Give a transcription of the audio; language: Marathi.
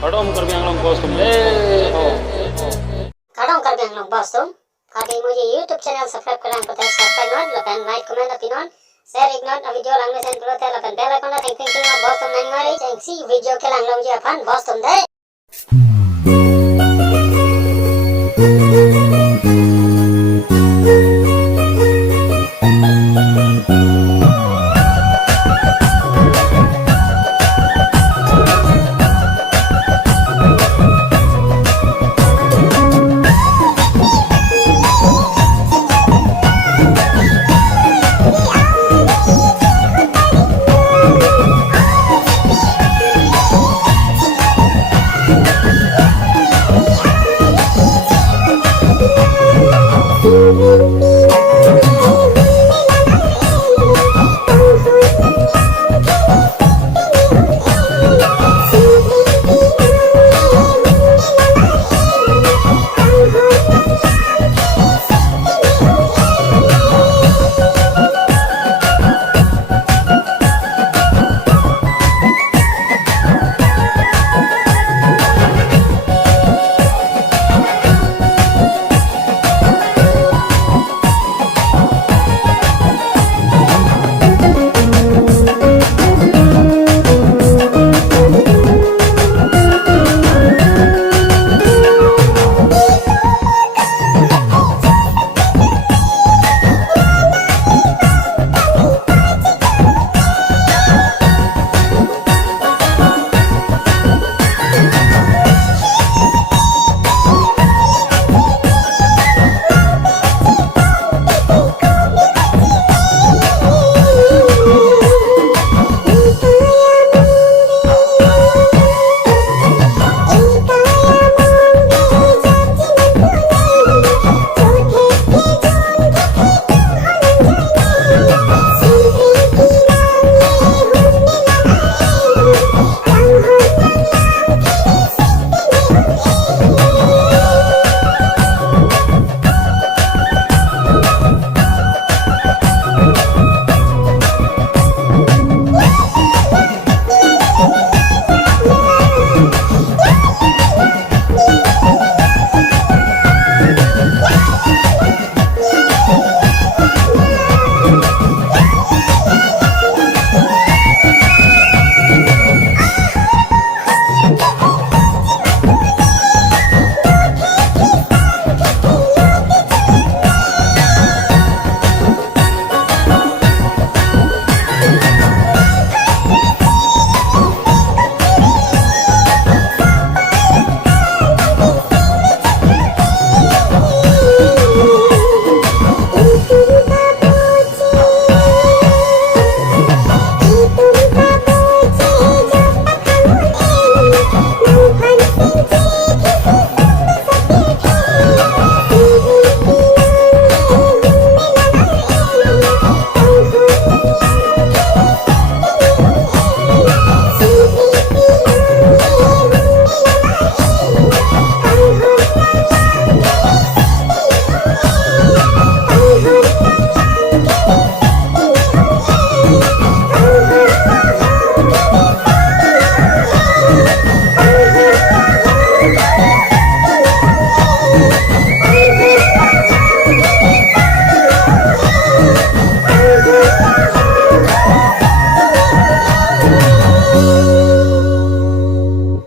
Kadang Karbi ang long boss tum deh. Kadang Karbi ang long boss tum. Karbi मुझे YouTube channel subscribe करना पड़ता है subscribe not लपन like comment अपनी non share ignore a video lang में send करो ते लपन bell icon ना think think boss तुम नहीं मारे see video के lang मुझे अपन boss तुम दे